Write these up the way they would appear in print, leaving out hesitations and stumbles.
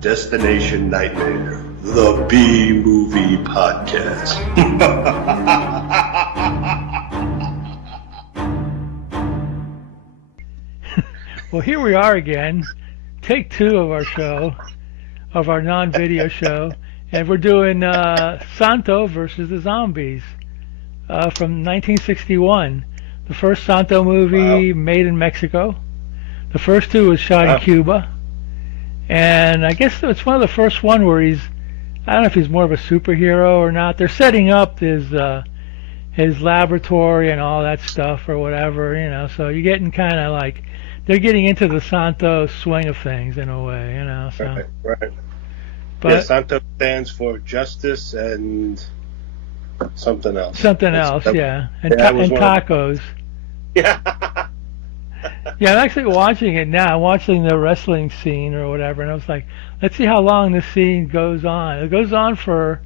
Destination Nightmare, the B-Movie Podcast. Well, here we are again, take 2 of our show, of our non-video show, and we're doing Santo versus the Zombies from 1961. The first Santo movie made in Mexico. The first 2 was shot in Cuba. And I guess it's one of the first one where I don't know if he's more of a superhero or not. They're setting up his laboratory and all that stuff or whatever, you know. So you're getting kind of like, they're getting into the Santo swing of things in a way, you know. So. Right. But yeah, Santo stands for justice and something else. Yeah. And tacos. Yeah. Yeah, I'm actually watching it now. I'm watching the wrestling scene or whatever, and I was like, let's see how long this scene goes on. It goes on for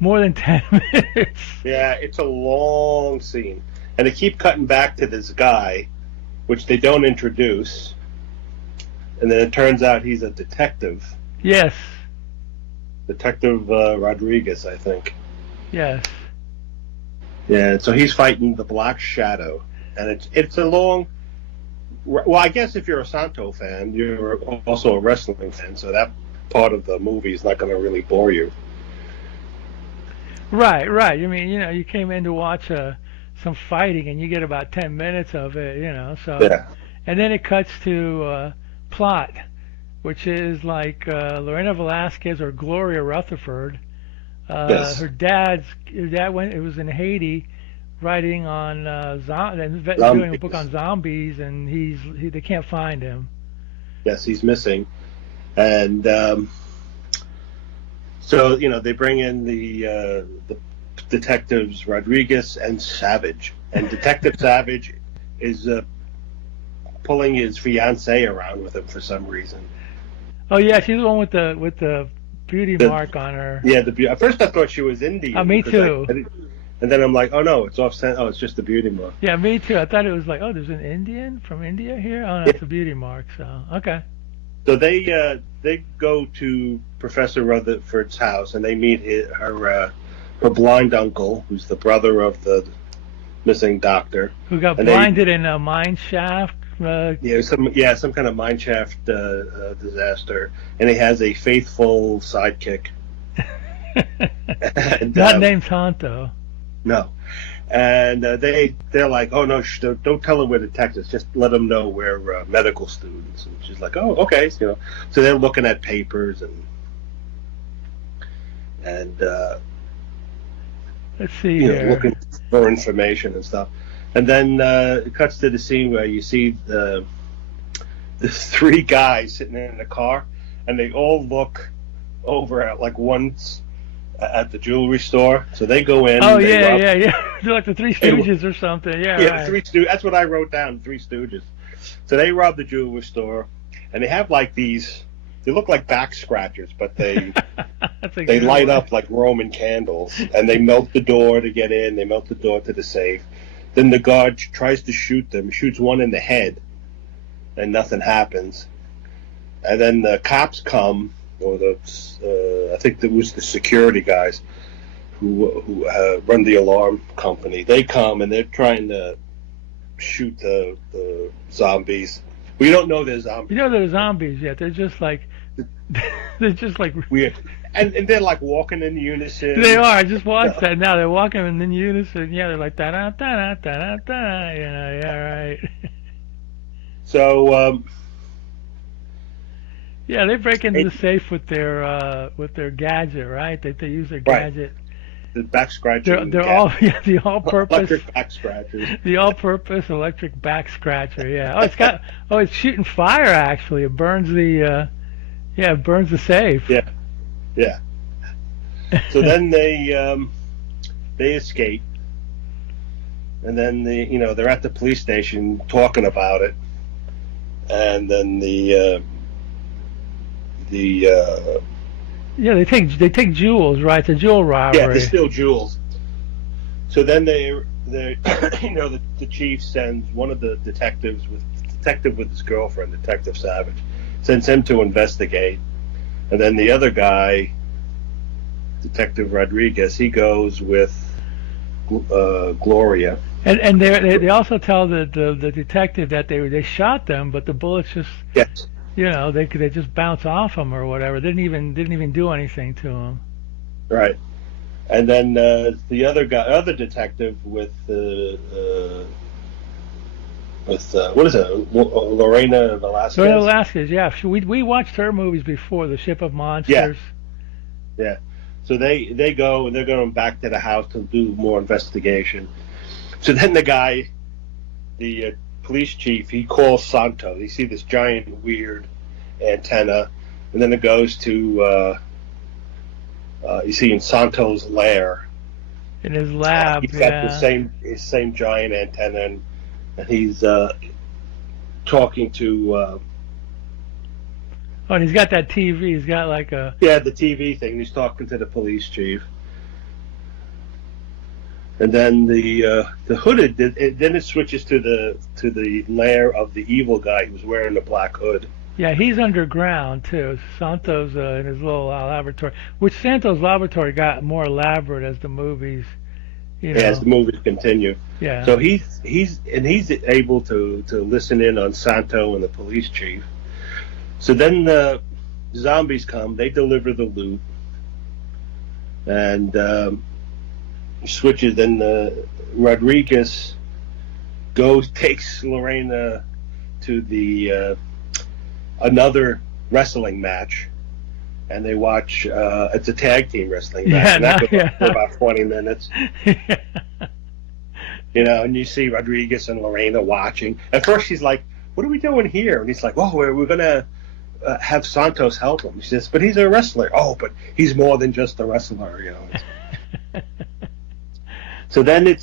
more than 10 minutes. Yeah, it's a long scene. And they keep cutting back to this guy, which they don't introduce. And then it turns out he's a detective. Yes. Detective Rodriguez, I think. Yes. Yeah, so he's fighting the Black Shadow. And it's a long... Well, I guess if you're a Santo fan, you're also a wrestling fan, so that part of the movie is not going to really bore you. Right. I mean, you know, you came in to watch some fighting, and you get about 10 minutes of it, you know. So, yeah. And then it cuts to plot, which is like Lorena Velasquez or Gloria Rutherford. Yes. Her dad went. It was in Haiti. Writing on doing a book on zombies, and they can't find him. Yes, he's missing, and so you know they bring in the detectives Rodriguez and Savage, and Detective Savage is pulling his fiancée around with him for some reason. Oh yeah, she's the one with the beauty mark on her. Yeah, at first I thought she was Indian. Me too. And then I'm like, oh no, it's off-center. Oh, it's just the beauty mark. Yeah, me too. I thought it was like, oh, there's an Indian from India here. Oh, no, it's a beauty mark. So okay. So they go to Professor Rutherford's house and they meet her blind uncle, who's the brother of the missing doctor, who got blinded in a mine shaft. Some kind of mine shaft disaster, and he has a faithful sidekick. And, not named Santo. No, and they're like, oh no, don't tell them we're detectives. Just let them know we're medical students. And she's like, oh, okay, you know. So they're looking at papers and let's see here, looking for information and stuff. And then it cuts to the scene where you see the 3 guys sitting in the car, and they all look over at like once. At the jewelry store, so they go in. Oh yeah. They're like the Three Stooges or something. Yeah, right. The 3 Stooges. That's what I wrote down. 3 Stooges. So they rob the jewelry store, and they have like these. They look like back scratchers, but they they light up like Roman candles, and they melt the door to get in. They melt the door to the safe. Then the guard tries to shoot them. Shoots one in the head, and nothing happens. And then the cops come. Or I think it was the security guys who run the alarm company. They come and they're trying to shoot the zombies. We don't know they're zombies. You know they're zombies yet. They're just like weird. And they're like walking in unison. They are. I just watched that now. They're walking in unison. Yeah, they're like da da da da da da. You know, yeah, right. So. Yeah, they break into the safe with their gadget, right? They use their gadget. The back scratcher. They're all the all-purpose electric back scratchers. The all-purpose electric back scratcher. Yeah. It's shooting fire actually. It burns the safe. Yeah. So then they escape, and then they're at the police station talking about it, and then they take jewels, right? It's a jewel robbery. Yeah, they steal jewels. So then the chief sends one of the detective with his girlfriend, Detective Savage, sends him to investigate, And then the other guy, Detective Rodriguez, he goes with Gloria. And they also tell the detective that they shot them, but the bullets just Yes. they just bounce off him or whatever. Didn't even do anything to him. Right. And then the other detective with what is it? Lorena Velasquez. Lorena Velasquez, yeah. We watched her movies before, The Ship of Monsters. Yeah. So they go and they're going back to the house to do more investigation. So then the guy, the police chief, he calls Santo. You see this giant weird antenna, and then it goes to you see in Santo's lair. In his lab, he's got his same giant antenna, and he's talking to. Oh, and he's got that TV. He's got like a the TV thing. He's talking to the police chief, and then the hooded. Then it switches to the lair of the evil guy who's wearing the black hood. Yeah, he's underground too. Santo's in his little laboratory, which Santo's laboratory got more elaborate as the movies. As the movies continue. Yeah. So he's able to listen in on Santo and the police chief. So then the zombies come. They deliver the loot, and switches. Then Rodriguez takes Lorena to the another wrestling match, and they watch. It's a tag team wrestling match. And that goes for about 20 minutes. And you see Rodriguez and Lorena watching. At first, she's like, "What are we doing here?" And he's like, "Oh, we're gonna have Santos help him." She says, "But he's a wrestler." "Oh, but he's more than just a wrestler, So then it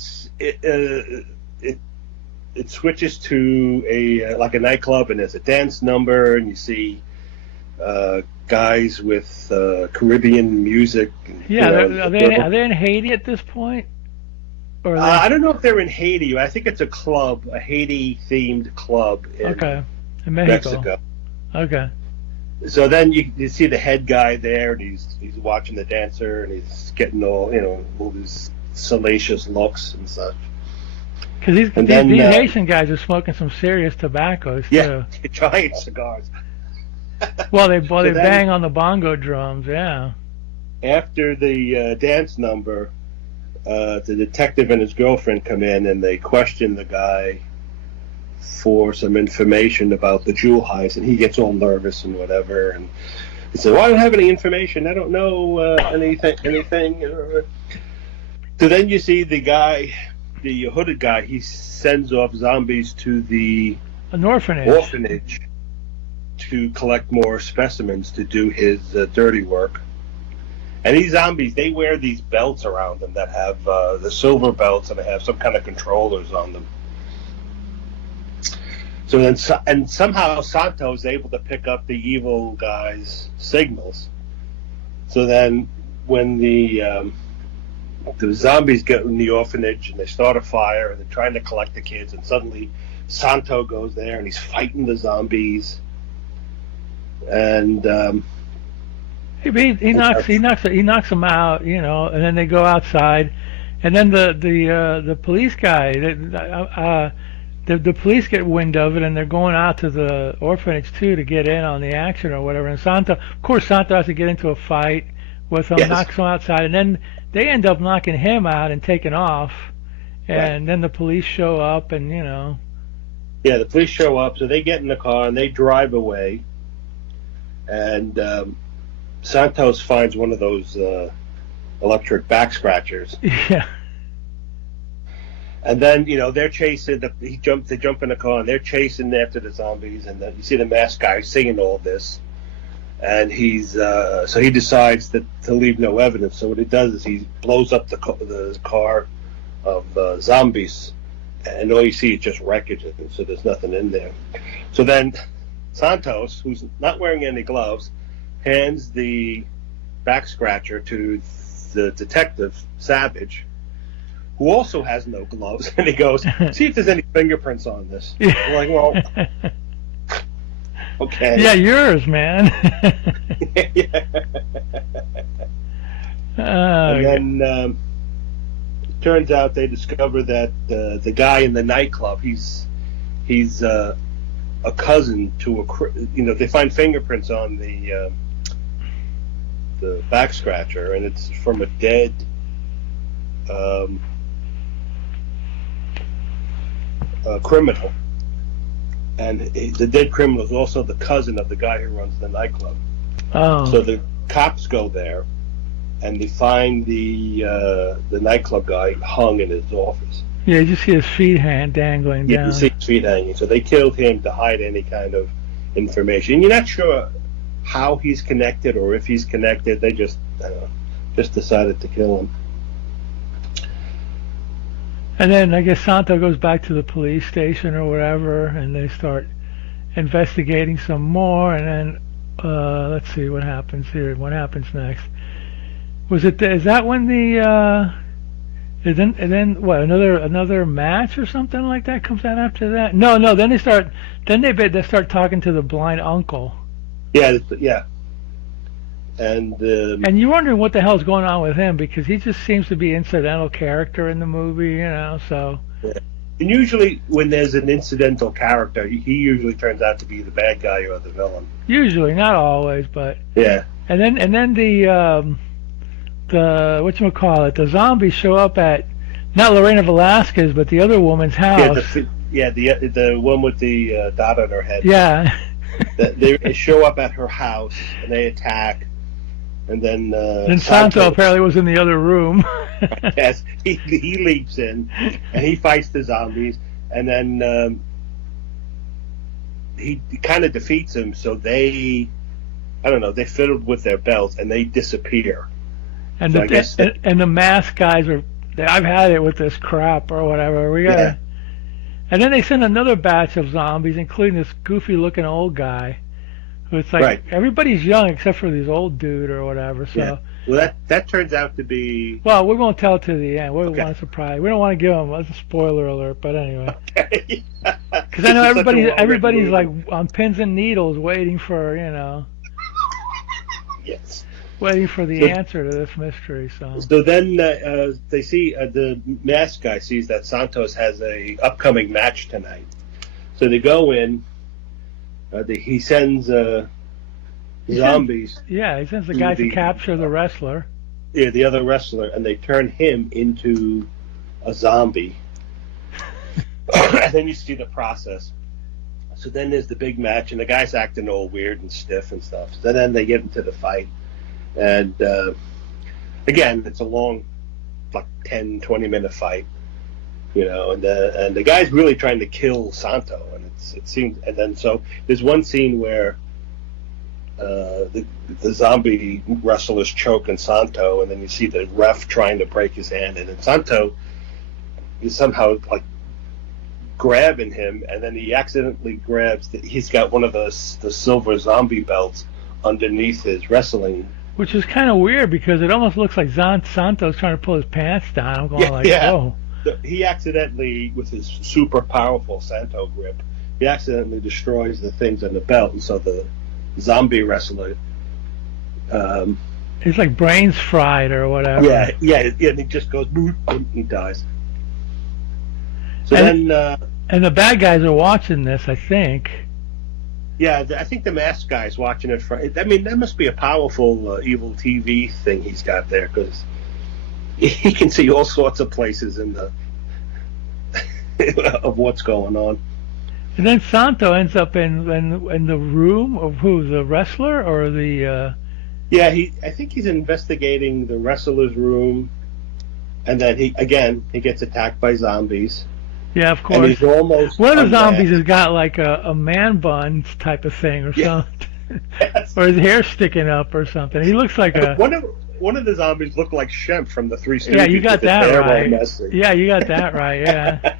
switches to a nightclub, and there's a dance number, and you see guys with Caribbean music. Are they in Haiti at this point? Or I don't know if they're in Haiti. I think it's a club, a Haiti-themed club in Mexico. Okay. So then you see the head guy there, and he's watching the dancer, and he's getting all these salacious looks and such. Because these Haitian guys are smoking some serious tobaccos too. Yeah, giant cigars. Well, they bang on the bongo drums. Yeah. After the dance number, the detective and his girlfriend come in, and they question the guy for some information about the jewel heist, and he gets all nervous and whatever, and he said, "Well, I don't have any information. I don't know anything." So then you see the guy, the hooded guy. He sends off zombies to an orphanage to collect more specimens to do his dirty work. And these zombies, they wear these belts around them that have the silver belts, and they have some kind of controllers on them. So then, and somehow Santo is able to pick up the evil guy's signals. So then, when the zombies get in the orphanage and they start a fire and they're trying to collect the kids, and suddenly Santo goes there and he's fighting the zombies, and he knocks them out, and then they go outside, and then the police guy, the police get wind of it, and they're going out to the orphanage too to get in on the action or whatever. And Santo has to get into a fight with them, knocks them outside, and then they end up knocking him out and taking off. And then the police show up, and Yeah, the police show up, so they get in the car and they drive away. And Santos finds one of those electric back scratchers. Yeah. And then they're chasing. They jump in the car and they're chasing after the zombies. And then you see the masked guy singing all this. And so he decides to leave no evidence. So what he does is he blows up the car of zombies, and all you see is just wreckage. And so there's nothing in there. So then Santos, who's not wearing any gloves, hands the back scratcher to the detective Savage, who also has no gloves, and he goes, "See if there's any fingerprints on this." Yeah. We're like, well, Okay. Yeah, yours, man. Yeah. And then it turns out they discover that the guy in the nightclub, he's a cousin to they find fingerprints on the back scratcher, and it's from a dead criminal. And the dead criminal is also the cousin of the guy who runs the nightclub. Oh. So the cops go there, and they find the nightclub guy hung in his office. Yeah, you just see his feet dangling down. Yeah, you see his feet hanging. So they killed him to hide any kind of information. And you're not sure how he's connected or if he's connected. They just decided to kill him. And then I guess Santo goes back to the police station or whatever, and they start investigating some more. And then let's see what happens here. What happens next? Is that when the and then what? Another match or something like that comes out after that? No. Then they start talking to the blind uncle. Yeah. And you're wondering what the hell's going on with him, because he just seems to be an incidental character in the movie, so. Yeah. And usually when there's an incidental character, he usually turns out to be the bad guy or the villain. Usually, not always, but. Yeah. And then the whatchamacallit, the zombies show up at, not Lorena Velasquez, but the other woman's house. The one with the dot on her head. Yeah. They show up at her house and they attack. And then Santo apparently was in the other room. Yes, he leaps in and he fights the zombies, and then he kind of defeats them. So they fiddled with their belts and they disappear. And so the masked guys I've had it with this crap or whatever. We gotta. Yeah. And then they send another batch of zombies, including this goofy-looking old guy. It's like right. Everybody's young except for this old dude or whatever. So yeah. Well, that turns out to be. Well, we won't tell it to the end. We don't want to surprise. We don't want to give them a spoiler alert, but anyway. Okay. Because I know everybody's like on pins and needles, waiting for Yes. Waiting for the answer to this mystery. So then they see the masked guy sees that Santos has a upcoming match tonight. So they go in. He sends zombies. He sends the guy to capture the wrestler. Yeah, the other wrestler, and they turn him into a zombie. And then you see the process. So then there's the big match, and the guy's acting all weird and stiff and stuff. So then they get into the fight. And again, it's a long, like 10, 20-minute fight. And the guy's really trying to kill Santo, and it seems. And then so there's one scene where the zombie wrestler's choking Santo, and then you see the ref trying to break his hand, and then Santo is somehow like grabbing him, and then he accidentally grabs. He's got one of the silver zombie belts underneath his wrestling. Which is kind of weird because it almost looks like Santo's trying to pull his pants down. I'm going whoa. He accidentally, with his super powerful Santo grip, he accidentally destroys the things on the belt, and so the zombie wrestler, he's like brains fried or whatever. Yeah, and he just goes boop, and he dies. So and the bad guys are watching this, I think. Yeah, I think the masked guy's watching it. That must be a powerful evil TV thing he's got there, because he can see all sorts of places in of what's going on. And then Santo ends up in the room of who, the wrestler or the? Yeah, I think he's investigating the wrestler's room, and then he gets attacked by zombies. Yeah, of course. And he's almost one of the zombies has got like a man bun type of thing or something, yes. Or his hair sticking up or something. He looks like one of the zombies looked like Shemp from the Three Stooges. Yeah, you got that right. Yeah, you got that right. Yeah.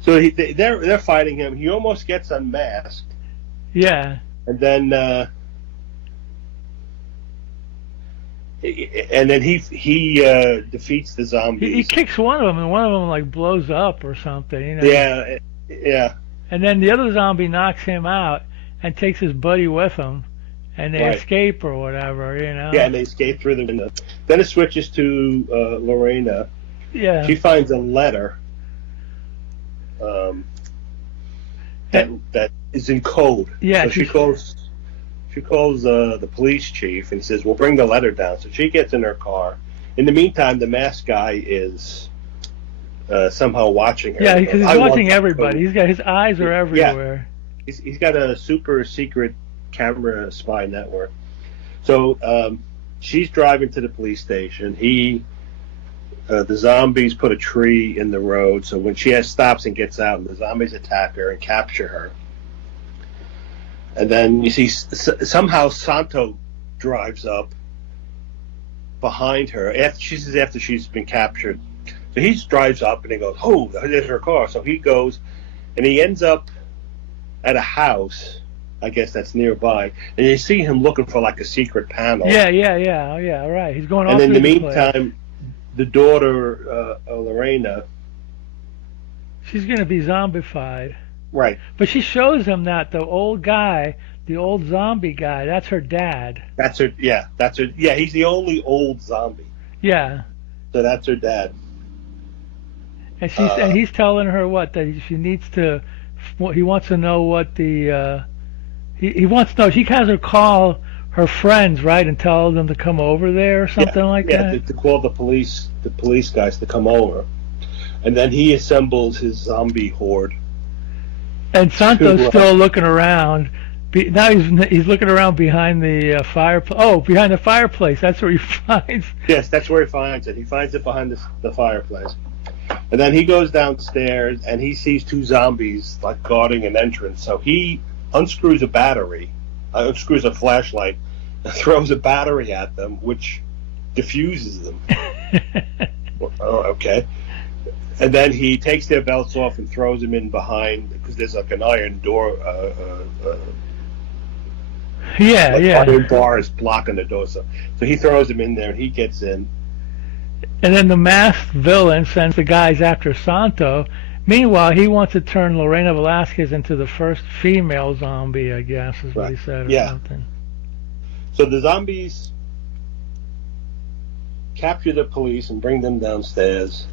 So they're fighting him. He almost gets unmasked. Yeah. And then he defeats the zombies. He kicks one of them, and one of them like blows up or something. Yeah. And then the other zombie knocks him out, and takes his buddy with him, and they escape or whatever, you know. Yeah, and they escape through the window. Then it switches to Lorena. Yeah. She finds a letter that is in code. Yeah. So she calls the police chief and says, "We'll bring the letter down." So she gets in her car. In the meantime, the masked guy is somehow watching her. Yeah, because he's watching everybody. He's got his eyes are everywhere. Yeah. He's got a super secret camera spy network. So she's driving to the police station. The zombies put a tree in the road, so when she stops and gets out, and the zombies attack her and capture her. And then you see somehow Santo drives up behind her after she's been captured. So he drives up and he goes, "Oh, there's her car." So he goes and he ends up at a house, I guess that's nearby, and you see him looking for like a secret panel. Yeah, right. He's going. And in the meantime, the daughter, Lorena, she's going to be zombified. Right. But she shows him that the old zombie guy, that's her dad. That's her. Yeah, he's the only old zombie. Yeah. So that's her dad. And he's telling her that she needs to. He wants to know what the. He wants to know. He has her call her friends, right, and tell them to come over there or something like that. Yeah, to call the police guys to come over, and then he assembles his zombie horde. And Santo's still looking around. Now he's looking around behind the fireplace. Oh, behind the fireplace. That's where he finds. Yes, that's where he finds it. He finds it behind the fireplace. And then he goes downstairs and he sees two zombies like guarding an entrance. So he unscrews a battery, unscrews a flashlight, and throws a battery at them, which diffuses them. Oh, okay. And then he takes their belts off and throws them in behind, because there's like an iron door. Iron bars blocking the door. So he throws them in there and he gets in. And then the masked villain sends the guys after Santo. Meanwhile, he wants to turn Lorena Velasquez into the first female zombie, I guess, is what he said, or something. So the zombies capture the police and bring them downstairs.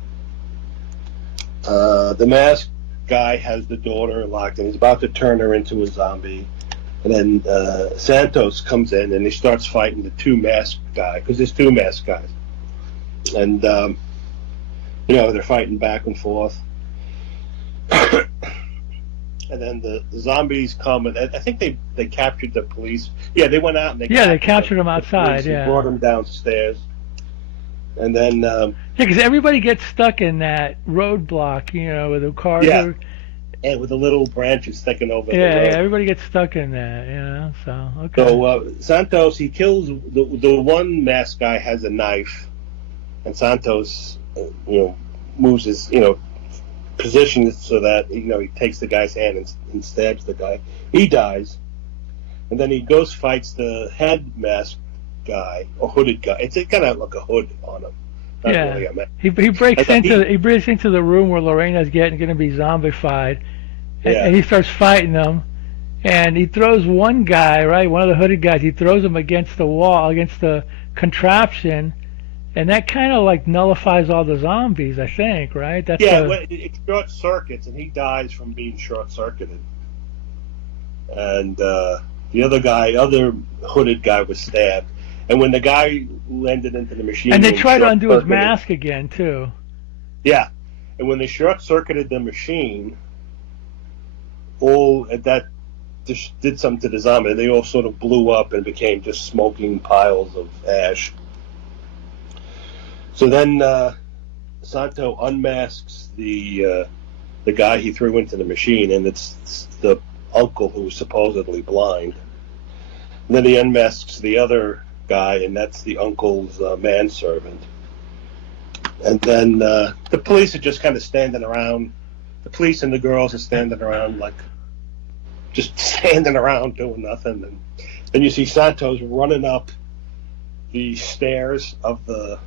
The masked guy has the daughter locked and he's about to turn her into a zombie. And then Santos comes in and he starts fighting the two masked guys, because there's two masked guys. And, they're fighting back and forth. And then the zombies come, and I think they captured the police. Yeah, they went out and they captured them outside. Yeah, brought them downstairs, and then because everybody gets stuck in that roadblock, with the cars. Yeah, and with the little branches sticking over. Yeah, the road. Yeah, everybody gets stuck in that. So okay. So Santos, he kills the one masked guy has a knife, and Santos, moves his position so that he takes the guy's hand and stabs the guy. He dies, and then he goes fights the head masked guy or hooded guy. It's kind of like a hood on him. Not really a mask. He breaks into the room where Lorena's going to be zombified, and he starts fighting them. And he throws one guy, right, one of the hooded guys. He throws him against the wall, against the contraption. And that kind of like nullifies all the zombies, I think, right? It short circuits, and he dies from being short circuited. And the other hooded guy was stabbed. And when the guy landed into the machine, and they tried to undo his mask again too. Yeah, and when they short circuited the machine, that just did something to the zombie. They all sort of blew up and became just smoking piles of ash. So then Santo unmasks the guy he threw into the machine, and it's the uncle who was supposedly blind. And then he unmasks the other guy, and that's the uncle's manservant. And then the police are just kind of standing around. The police and the girls are standing around, just standing around doing nothing. And then you see Santos running up the stairs of the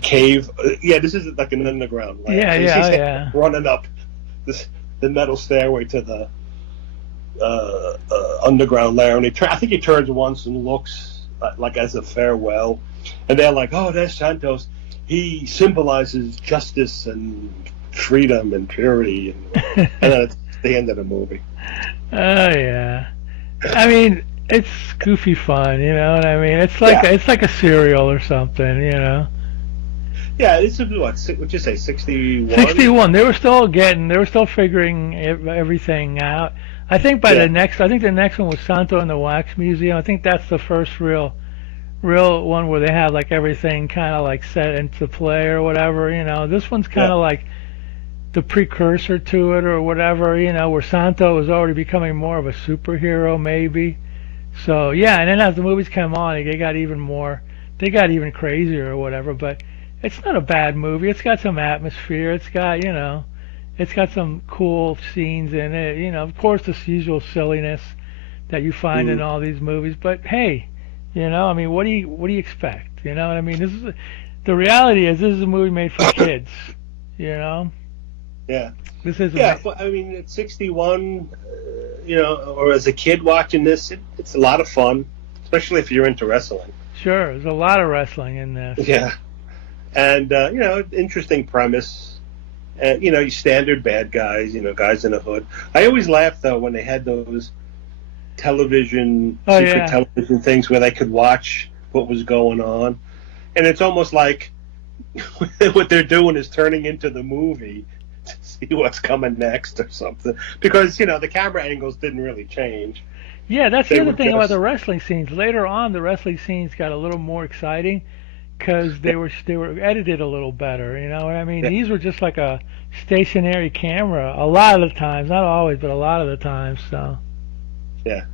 cave. This is like an underground lab. Yeah. Running up the metal stairway to underground lair, and I think he turns once and looks like as a farewell, and they're like, "Oh, there's Santos. He symbolizes justice and freedom and purity," and then it's the end of the movie. Oh yeah, I mean it's goofy fun, you know what I mean? It's like a serial or something, you know. Yeah, this is what? What'd you say? 61. 61. They were still figuring everything out. I think I think the next one was Santo and the Wax Museum. I think that's the first real one where they have like everything kind of like set into play or whatever. You know, this one's kind of like the precursor to it or whatever. You know, where Santo was already becoming more of a superhero maybe. So yeah, and then as the movies come on, they got even crazier or whatever. But it's not a bad movie. It's got some atmosphere. It's got some cool scenes in it. You know, of course, the usual silliness that you find in all these movies. But hey, you know, I mean, what do you expect? You know what I mean? The reality is this is a movie made for kids. You know. Yeah. This is. Yeah, but I mean, at 61, you know, or as a kid watching this, it's a lot of fun, especially if you're into wrestling. Sure, there's a lot of wrestling in this. Yeah. And, you know, interesting premise. You know, your standard bad guys, you know, guys in the hood. I always laughed, though, when they had those secret television things where they could watch what was going on. And it's almost like what they're doing is turning into the movie to see what's coming next or something. Because, you know, the camera angles didn't really change. Yeah, that's the other thing about the wrestling scenes. Later on, the wrestling scenes got a little more exciting because they were edited a little better. You know what I mean? Yeah. These were just like a stationary camera a lot of the times, not always, but a lot of the times. So yeah,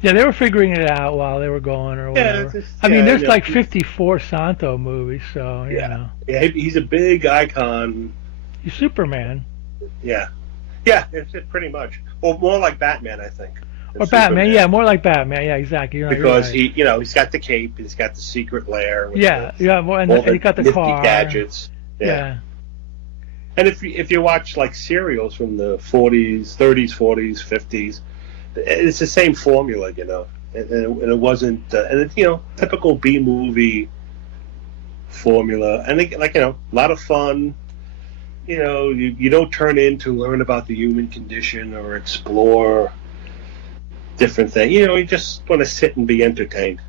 they were figuring it out while they were going or whatever. I mean, there's like 54 Santo movies, so you know. Yeah, he's a big icon. He's Superman. Yeah, it's pretty much. Well, more like Batman, I think. Or Batman, yeah, more like Batman, yeah, exactly. Because he's got the cape, he's got the secret lair. More, and he got the car, gadgets. Yeah. And if you watch like serials from the 40s, 30s, 40s, 50s, it's the same formula, you know. And it wasn't, and it's, you know, typical B movie formula, and like, you know, a lot of fun. You know, you don't turn in to learn about the human condition or explore different thing. You know, you just want to sit and be entertained.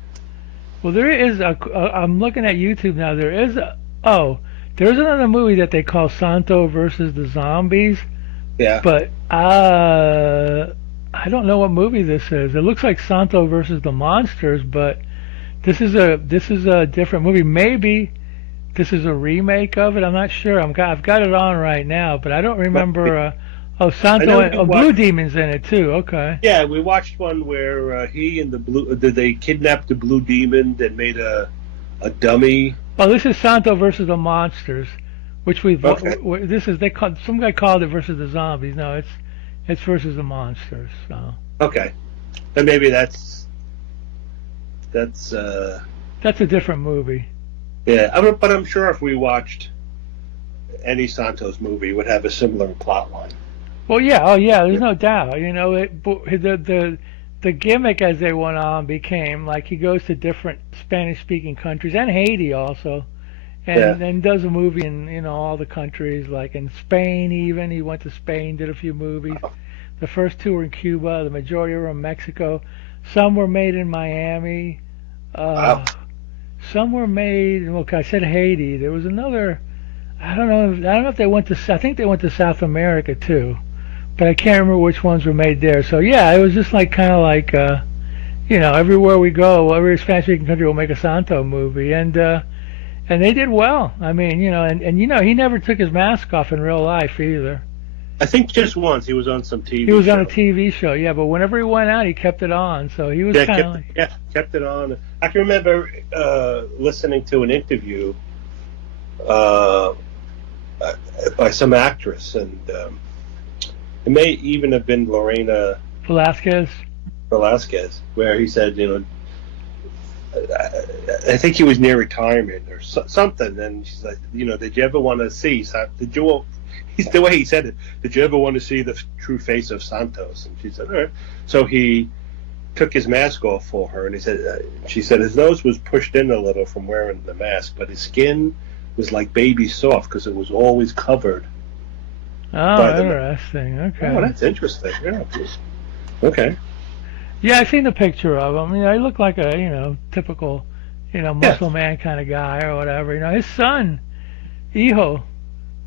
Well, there is I'm looking at YouTube now. There's another movie that they call Santo versus the Zombies. Yeah. But I don't know what movie this is. It looks like Santo versus the Monsters, but this is a different movie. Maybe this is a remake of it. I'm not sure. I've got it on right now, but I don't remember. Santo and Blue Demon's in it too. Okay. Yeah, we watched one where he and they kidnapped the Blue Demon and made a dummy. Oh, this is Santo versus the Monsters, which some guy called it versus the Zombies. No, it's versus the Monsters. So. Okay, then maybe that's a different movie. Yeah, but I'm sure if we watched any Santos movie, it would have a similar plot line. Well, yeah, there's no doubt. You know, the gimmick as they went on became like he goes to different Spanish-speaking countries and Haiti also, and does a movie in all the countries, like in Spain even. He went to Spain, did a few movies. Oh. The first two were in Cuba. The majority were in Mexico. Some were made in Miami. Some were made. Look, I said Haiti. There was another. I don't know if they went to. I think they went to South America too. But I can't remember which ones were made there. So yeah, it was just like kind of like, you know, everywhere we go, every Spanish-speaking country will make a Santo movie, and they did well. I mean, you know, and you know, he never took his mask off in real life either. I think just once he was on some TV. He was on a TV show, yeah. But whenever he went out, he kept it on. So he was kind of kept it on. I can remember listening to an interview by some actress, and it may even have been Lorena Velasquez, where he said, you know, I think he was near retirement or something, and she's like, you know, did you ever want to see? the way he said it. Did you ever want to see the true face of Santos? And she said, all right. So he took his mask off for her, and she said his nose was pushed in a little from wearing the mask, but his skin was like baby soft because it was always covered. Oh, interesting. Okay. Oh, that's interesting. Yeah. Okay. Yeah, I've seen the picture of him. I look like a typical, muscle man kind of guy or whatever. His son, Hijo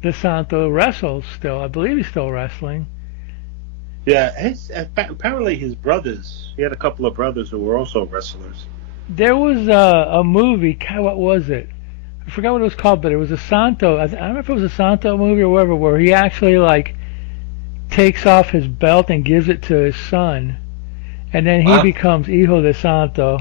de Santo, wrestles still. I believe he's still wrestling. Yeah, apparently his brothers. He had a couple of brothers who were also wrestlers. There was a movie. What was it? I forgot what it was called, but it was a Santo. I don't know if it was a Santo movie or whatever, where he actually takes off his belt and gives it to his son, and then he becomes Hijo de Santo.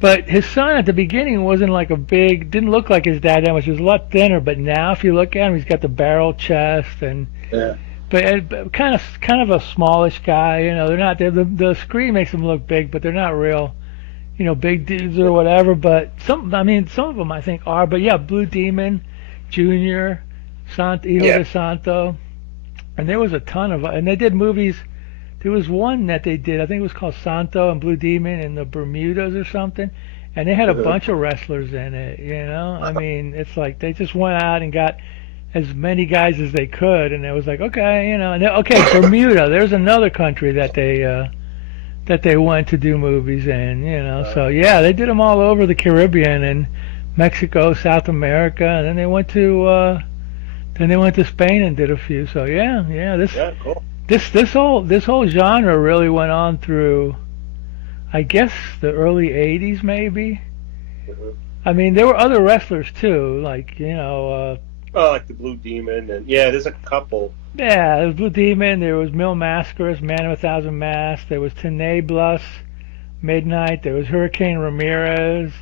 But his son at the beginning wasn't didn't look like his dad that much. He was a lot thinner. But now, if you look at him, he's got the barrel chest and. Yeah. But kind of a smallish guy, they're not. The screen makes them look big, but they're not real, big dudes or whatever. But some of them I think are. But yeah, Blue Demon, Junior, Hijo de Santo, and there was a ton of. And they did movies. There was one that they did. I think it was called Santo and Blue Demon in the Bermudas or something. And they had a bunch of wrestlers in it. It's like they just went out and got as many guys as they could, and it was like, okay, Bermuda. There's another country that they went to do movies in, So yeah, they did them all over the Caribbean and Mexico, South America, and then they went to Spain and did a few. So Cool. This whole genre really went on through, I guess, the early '80s maybe. Mm-hmm. There were other wrestlers too, like like the Blue Demon, and there's a couple. Yeah, there was Blue Demon, there was Mil Mascaras, Man of a Thousand Masks, there was Teneblas, Midnight, there was Hurricane Ramirez,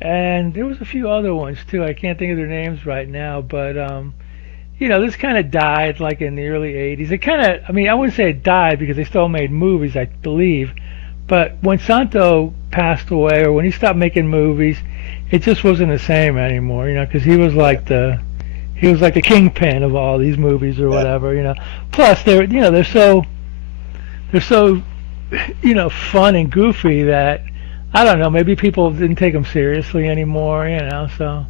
and there was a few other ones too. I can't think of their names right now, but this kind of died in the early '80s. It kind of, I wouldn't say it died because they still made movies, I believe, but when Santo passed away or when he stopped making movies, it just wasn't the same anymore, because he was like the kingpin of all these movies or whatever, Plus they're so fun and goofy that I don't know, maybe people didn't take them seriously anymore, So,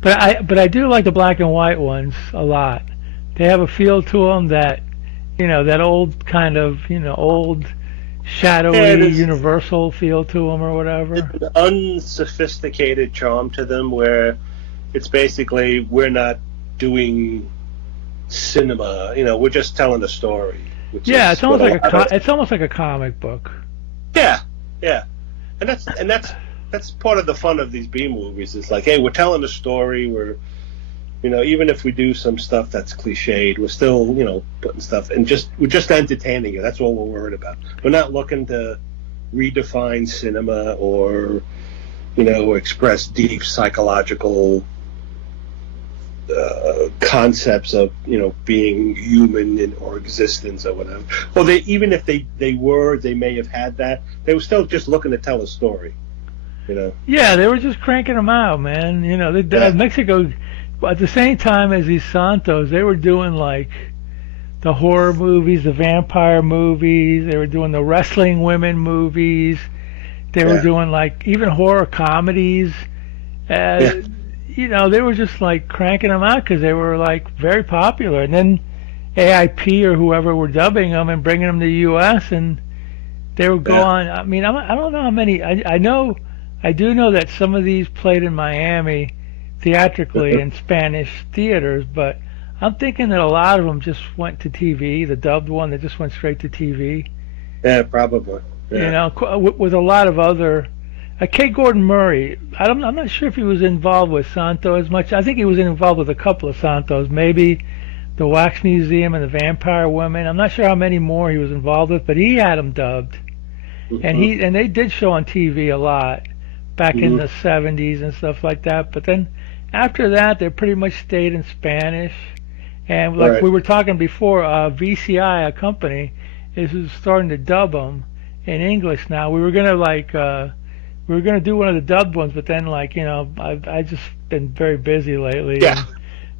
but I do like the black and white ones a lot. They have a feel to them that that old kind of old shadowy Universal feel to them or whatever. An unsophisticated charm to them where it's basically we're not doing cinema, we're just telling a story. It's almost like a comic book. Yeah, and that's part of the fun of these B movies. It's like, hey, we're telling a story. We're, even if we do some stuff that's cliched, we're still, putting stuff and we're just entertaining you. That's all we're worried about. We're not looking to redefine cinema or, express deep psychological concepts of being human or existence or whatever. Well, even if they may have had that, they were still just looking to tell a story. Yeah, they were just cranking them out, man. Mexico, at the same time as these Santos, they were doing the horror movies, the vampire movies. They were doing the wrestling women movies. They were doing even horror comedies. They were just cranking them out because they were very popular. And then AIP or whoever were dubbing them and bringing them to the U.S. and they would go on. I don't know how many. I do know that some of these played in Miami theatrically in Spanish theaters, but I'm thinking that a lot of them just went to TV. The dubbed one that just went straight to TV. Yeah, probably. Yeah. With a lot of other. K. Gordon Murray, I'm not sure if he was involved with Santo as much. I think he was involved with a couple of Santos, maybe the Wax Museum and the Vampire Women. I'm not sure how many more he was involved with, but he had them dubbed, and they did show on TV a lot back in the '70s and stuff like that. But then after that, they pretty much stayed in Spanish, and we were talking before, VCI, a company, is starting to dub them in English now. We were gonna do one of the dubbed ones, but then I just been very busy lately. Yeah.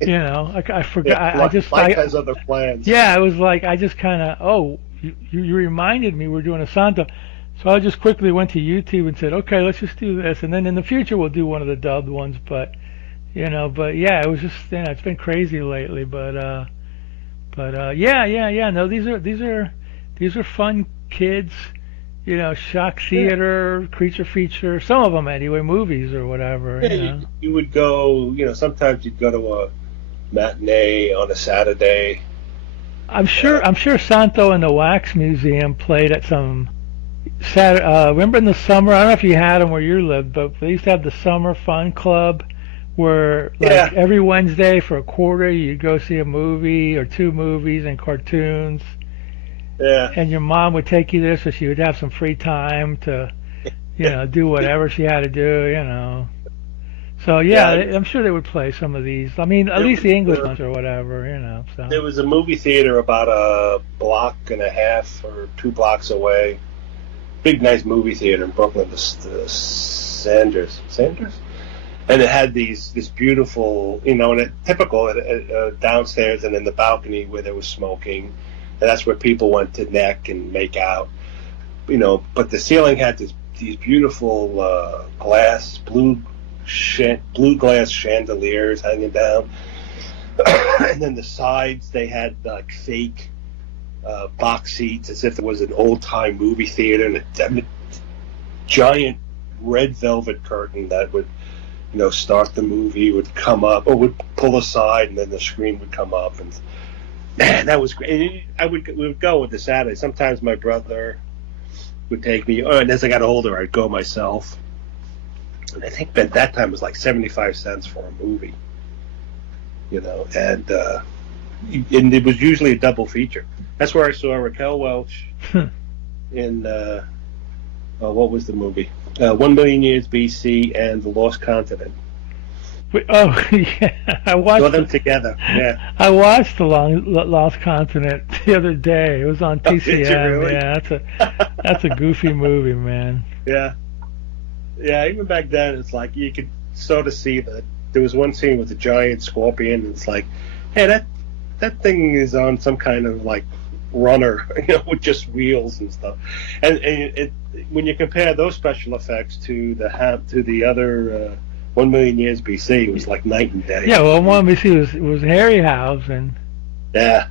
I forgot. Life has other plans. Yeah, it was like I just kind of, you reminded me we're doing a Santo. So I just quickly went to YouTube and said, okay, let's just do this, and then in the future we'll do one of the dubbed ones. But yeah, it was just, it's been crazy lately. But yeah. No, these are fun kids, shock theater, creature feature, some of them anyway, movies or whatever. Yeah, you would go, sometimes you'd go to a matinee on a Saturday. I'm sure Santo and the Wax Museum played at some Saturday. Remember in the summer? I don't know if you had them where you lived, but they used to have the summer fun club where every Wednesday for a quarter you'd go see a movie or two movies and cartoons. Yeah. And your mom would take you there so she would have some free time to, do whatever she had to do. So I'm sure they would play some of these. I mean, at least the English ones or whatever. So there was a movie theater about a block and a half or 2 blocks away. Big, nice movie theater in Brooklyn, the Sanders, and it had this beautiful, typical downstairs and in the balcony where there was smoking, and that's where people went to neck and make out, But the ceiling had these beautiful blue glass chandeliers hanging down, and then the sides they had like fake box seats as if it was an old-time movie theater, and a giant red velvet curtain that would, start the movie, would come up or would pull aside, and then the screen would come up, and man, that was great. We would go with the Saturday. Sometimes my brother would take me, and as I got older, I'd go myself. And I think at that time it was like 75 cents for a movie, and it was usually a double feature. That's where I saw Raquel Welch in, what was the movie? 1 Million Years BC and The Lost Continent. Yeah, I watched. Saw them together. Yeah. I watched The Lost Continent the other day. It was on TCM. Did you really? Yeah, that's a goofy movie, man. Yeah. Yeah, even back then, it's like you could sort of see that there was one scene with a giant scorpion, and it's like, hey, that thing is on some kind of like runner, with just wheels and stuff. And when you compare those special effects to the other 1 Million Years BC, it was like night and day. Yeah, well, 1 BC was Harryhausen. Yeah.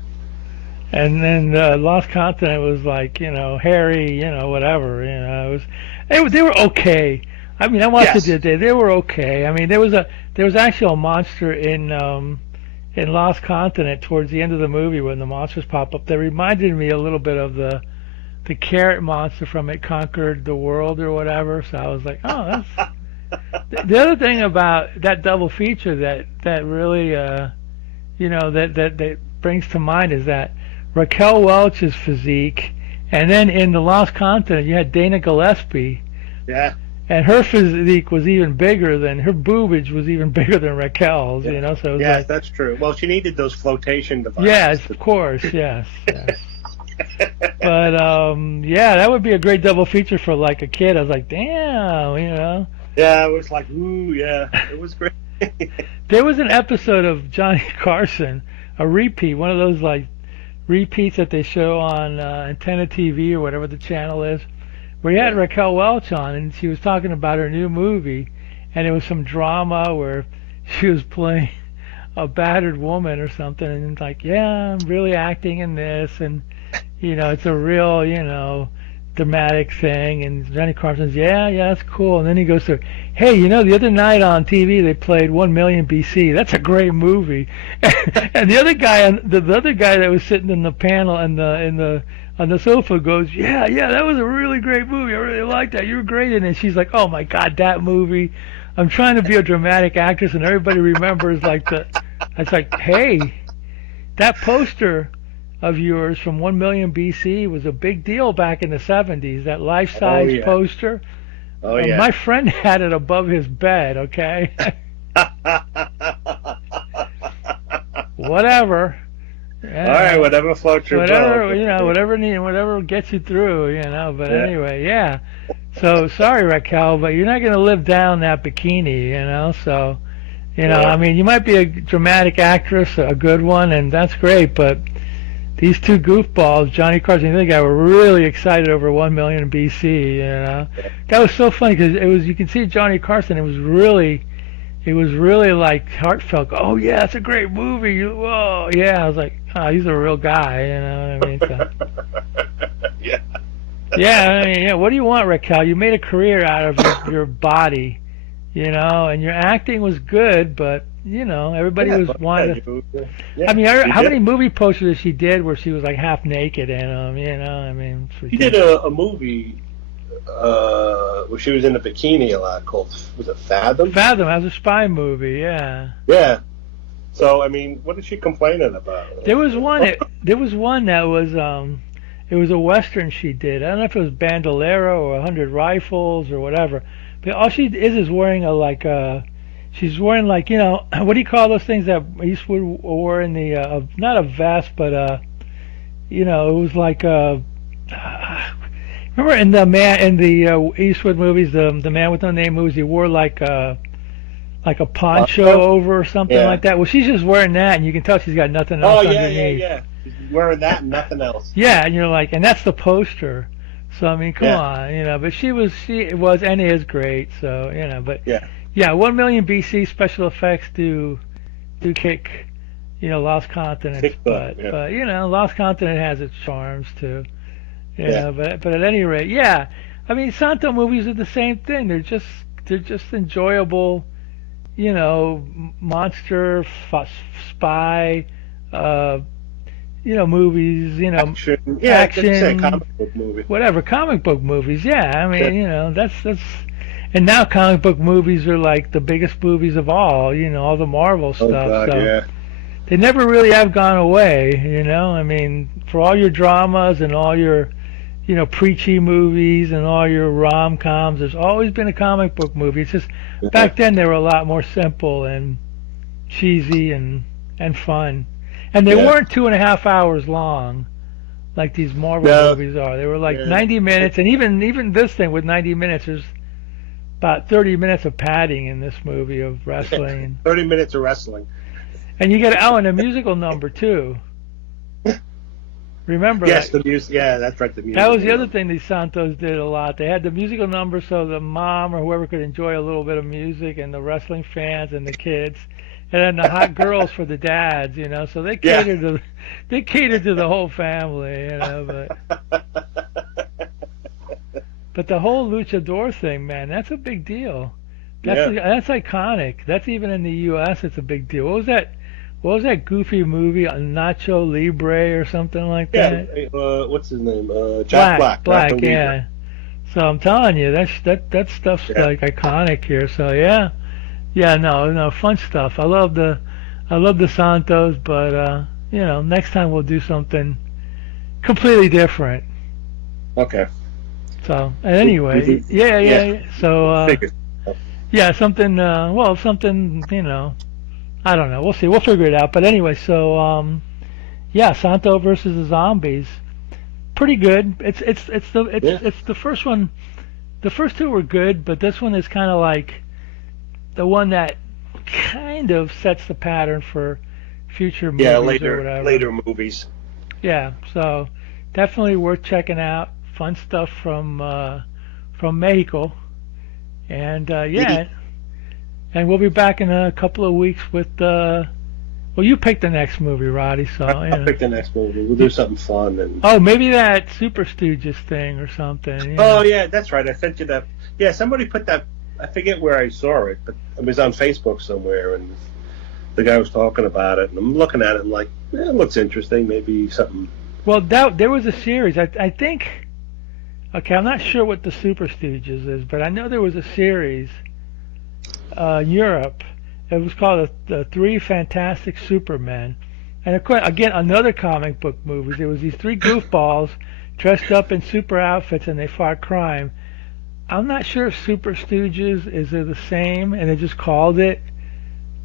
And then Lost Continent was like, Harry, whatever. They were okay. I mean, I watched it the other day. They were okay. I mean, there was actually a monster in Lost Continent towards the end of the movie when the monsters pop up. They reminded me a little bit of the carrot monster from It Conquered the World or whatever. So I was like, oh, that's. The other thing about that double feature that really, that brings to mind is that Raquel Welch's physique, and then in The Lost Continent you had Dana Gillespie. Yeah. And her physique was even bigger her boobage was even bigger than Raquel's, So it was like, that's true. Well, she needed those flotation devices. Yes, of course, yes. But that would be a great double feature for like a kid. I was like, damn, Yeah, it was like, ooh, yeah, it was great. There was an episode of Johnny Carson, a repeat, one of those like repeats that they show on Antenna TV or whatever the channel is, where he had Raquel Welch on, and she was talking about her new movie, and it was some drama where she was playing a battered woman or something, and it's like, yeah, I'm really acting in this, and it's a real, dramatic thing, and Johnny Carson says, yeah, that's cool, and then he goes to, hey, the other night on TV they played 1 Million BC. That's a great movie, and the other guy that was sitting in the panel on the sofa goes, yeah, that was a really great movie. I really liked that. You were great in it. She's like, oh my God, that movie. I'm trying to be a dramatic actress, and everybody remembers it's like, hey, that poster of yours from 1 Million BC was a big deal back in the 70s, that life-size poster. Oh, yeah. My friend had it above his bed, okay? Whatever. Yeah. All right, whatever floats your boat. Whatever gets you through, But anyway, yeah. So sorry, Raquel, but you're not going to live down that bikini, So You know, I mean, you might be a dramatic actress, a good one, and that's great, but these two goofballs, Johnny Carson and the other guy, were really excited over 1 million BC. You know, that was so funny because it was. You can see Johnny Carson. It was really like heartfelt. Oh yeah, it's a great movie. Whoa, yeah. I was like, oh, he's a real guy. You know what I mean? So, yeah. Yeah, I mean, yeah. What do you want, Raquel? You made a career out of your body, you know, and your acting was good, but you know, everybody was wanted. I mean, how many movie posters she did where she was like half naked in them? You know, I mean, she did a movie where she was in a bikini a lot called, was it Fathom? Fathom, that was a spy movie, yeah. Yeah. So I mean, what is she complaining about? There was one. There was one that was it was a western she did. I don't know if it was Bandolero or 100 Rifles or whatever. But all she is wearing she's wearing like, you know, what do you call those things that Eastwood wore in the not a vest, but you know, it was like remember in the Eastwood movies, the man with no name movies, he wore like a poncho over or something like that. Well, she's just wearing that, and you can tell she's got nothing else underneath. Yeah. She's wearing that and nothing else. Yeah, and you're like, and that's the poster. So I mean, come on, you know. But she was and is great. So you know, but yeah, 1 million BC special effects do kick, you know, Lost Continent. But you know, Lost Continent has its charms too. You know, but at any rate, yeah. I mean, Santo movies are the same thing. They're just enjoyable. You know, monster, spy, you know, movies, you know, action, comic book movie. Whatever, comic book movies, I mean, you know, that's, and now comic book movies are like the biggest movies of all, you know, all the Marvel stuff. God, so they never really have gone away, you know, I mean, for all your dramas and all your, you know, preachy movies and all your rom-coms, there's always been a comic book movie. It's just, back then they were a lot more simple and cheesy and fun. And they weren't 2.5 hours long like these Marvel movies are. They were like 90 minutes, and even this thing with 90 minutes, there's about 30 minutes of padding in this movie of wrestling. 30 minutes of wrestling. And you get, and a musical number too. Remember? Yes, the music. Yeah, that's right. The music. That was the other thing these Santos did a lot. They had the musical number so the mom or whoever could enjoy a little bit of music, and the wrestling fans and the kids, and then the hot girls for the dads. You know, so they catered to the whole family. You know, but the whole luchador thing, man, that's a big deal. That's iconic. That's even in the U.S. It's a big deal. What was that goofy movie, Nacho Libre or something like that? Yeah, what's his name? Jack Black. Black, yeah. So I'm telling you, that stuff's like iconic here. So no, fun stuff. I love the Santos, but you know, next time we'll do something completely different. Okay. So anyway, yeah. So something. Something. You know. I don't know. We'll see. We'll figure it out. But anyway, so Santo versus the Zombies, pretty good. It's the first one. The first two were good, but this one is kind of like the one that kind of sets the pattern for future movies or whatever. Later movies. Yeah. So definitely worth checking out. Fun stuff from Mexico, and And we'll be back in a couple of weeks with you pick the next movie, Roddy. So I'll pick the next movie. We'll do something fun maybe that Super Stooges thing or something. Oh yeah, that's right. I sent you that. Yeah, somebody put that. I forget where I saw it, but it was on Facebook somewhere, and the guy was talking about it, and I'm looking at it and like, it looks interesting. Maybe something. Well, there was a series. I think. Okay, I'm not sure what the Super Stooges is, but I know there was a series. Europe. It was called the Three Fantastic Supermen, and of course, again, another comic book movie. There was these three goofballs dressed up in super outfits, and they fought crime. I'm not sure if Super Stooges is the same, and they just called it,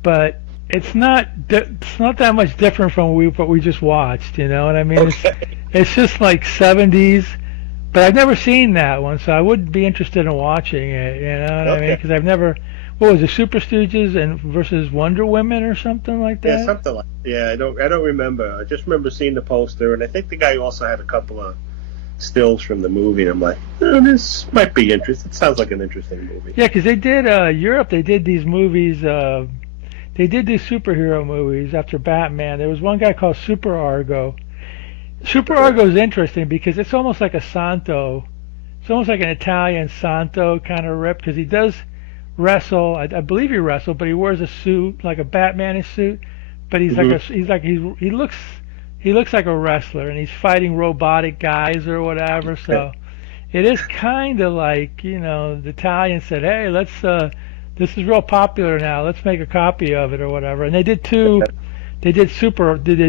but it's not that much different from what we just watched. You know what I mean? Okay. It's just like 70s. But I've never seen that one, so I would be interested in watching it. You know what I mean? Because what was it, Super Stooges and versus Wonder Women or something like that? Yeah, something like. Yeah, I don't remember. I just remember seeing the poster, and I think the guy also had a couple of stills from the movie. And I'm like, oh, this might be interesting. It sounds like an interesting movie. Yeah, because they did Europe. They did these movies. They did these superhero movies after Batman. There was one guy called Super Argo. Super Argo is interesting because it's almost like a Santo. It's almost like an Italian Santo kind of rip because he does wrestle. I believe he wrestled, but he wears a suit like a Batmanish suit. But he's he looks like a wrestler, and he's fighting robotic guys or whatever. So it is kind of like, you know, the Italians said, hey, let's this is real popular now. Let's make a copy of it or whatever. And they did two. They did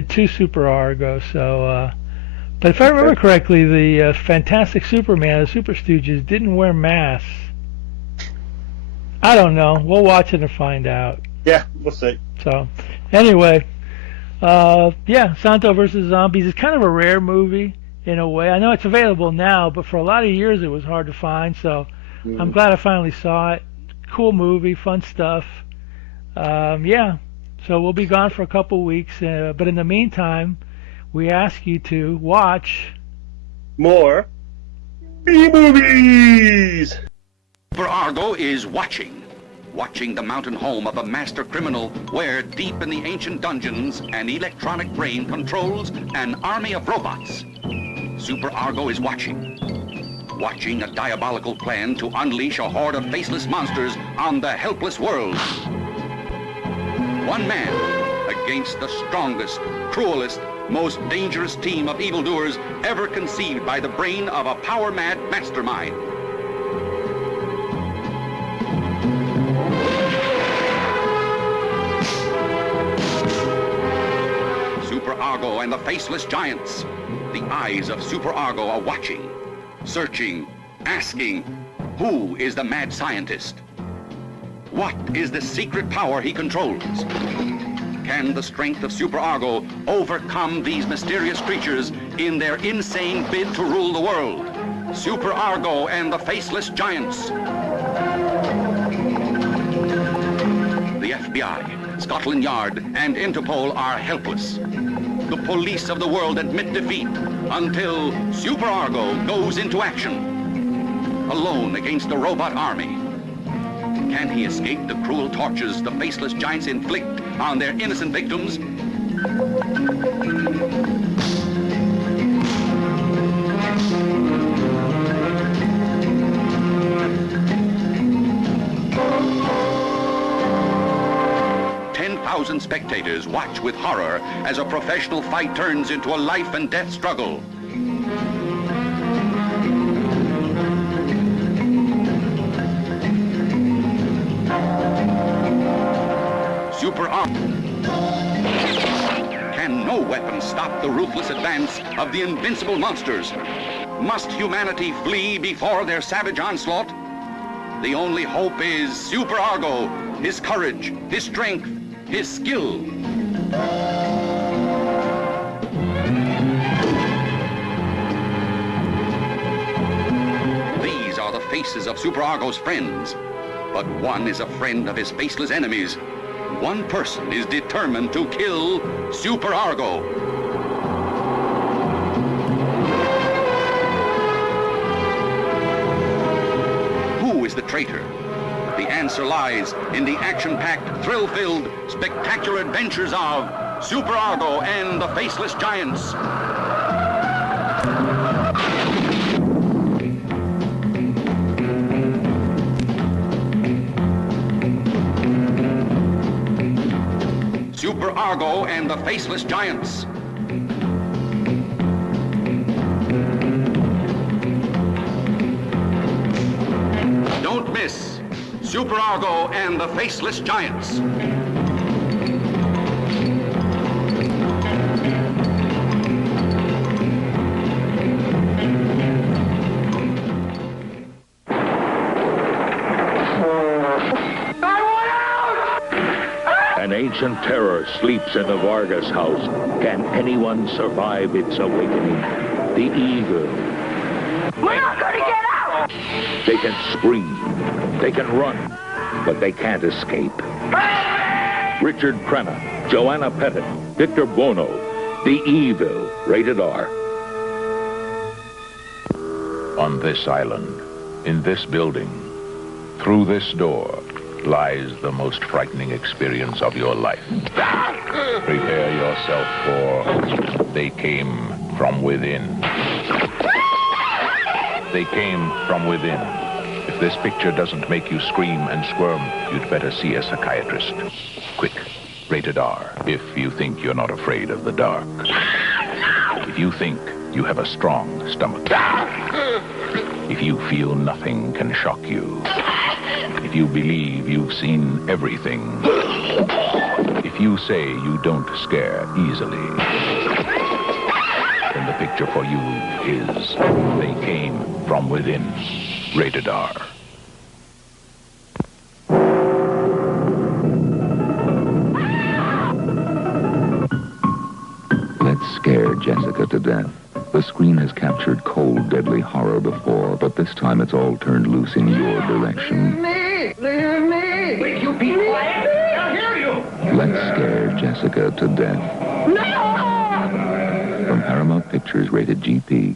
two Super Argos. So, but if I remember correctly, the Fantastic Superman, the Super Stooges, didn't wear masks. I don't know. We'll watch it and find out. Yeah, we'll see. So, anyway, yeah, Santo versus Zombies is kind of a rare movie in a way. I know it's available now, but for a lot of years it was hard to find. So, I'm glad I finally saw it. Cool movie, fun stuff. Yeah, so we'll be gone for a couple weeks, but in the meantime, we ask you to watch more B-movies. Super Argo is watching the mountain home of a master criminal where deep in the ancient dungeons an electronic brain controls an army of robots. Super Argo is watching a diabolical plan to unleash a horde of faceless monsters on the helpless world. One man against the strongest, cruelest, most dangerous team of evildoers ever conceived by the brain of a power-mad mastermind. Super Argo and the Faceless Giants. The eyes of Super Argo are watching, searching, asking, who is the mad scientist? What is the secret power he controls? Can the strength of Super Argo overcome these mysterious creatures in their insane bid to rule the world? Super Argo and the Faceless Giants. The FBI, Scotland Yard, and Interpol are helpless. The police of the world admit defeat until Super Argo goes into action. Alone against a robot army. Can he escape the cruel tortures the Faceless Giants inflict on their innocent victims? Spectators watch with horror as a professional fight turns into a life and death struggle. Super Argo. Can no weapon stop the ruthless advance of the invincible monsters? Must humanity flee before their savage onslaught? The only hope is Super Argo, his courage, his strength, his skill. These are the faces of Super Argo's friends, but one is a friend of his faceless enemies. One person is determined to kill Super Argo. Who is the traitor? The answer lies in the action-packed, thrill-filled, spectacular adventures of Super Argo and the Faceless Giants. Super Argo and the Faceless Giants. Don't miss Super Argo and the Faceless Giants. 'Everyone out! An ancient terror sleeps in the Vargas house. Can anyone survive its awakening? The eagle. We're not going to get out! They can scream. They can run. but they can't escape. Richard Crenna, Joanna Pettit, Victor Buono, The Evil, rated R. On this island, in this building, through this door, lies the most frightening experience of your life. Prepare yourself for They Came From Within. They Came From Within. If this picture doesn't make you scream and squirm, you'd better see a psychiatrist. Quick, rated R, if you think you're not afraid of the dark. If you think you have a strong stomach. If you feel nothing can shock you. If you believe you've seen everything. If you say you don't scare easily. Then the picture for you is They Came From Within, rated R. Let's scare Jessica to death. The screen has captured cold, deadly horror before, but this time it's all turned loose in your direction. Leave me! Will you be quiet? I'll hear you! Let's scare Jessica to death. No! From Paramount Pictures, rated GP.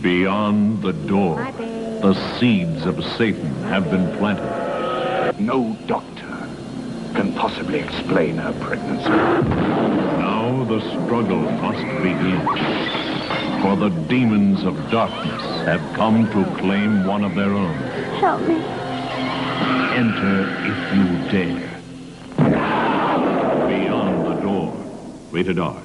Beyond the door, the seeds of Satan have been planted. No doctor can possibly explain her pregnancy. Now the struggle must begin. For the demons of darkness have come to claim one of their own. Help me. Enter if you dare. Beyond the door, rated R.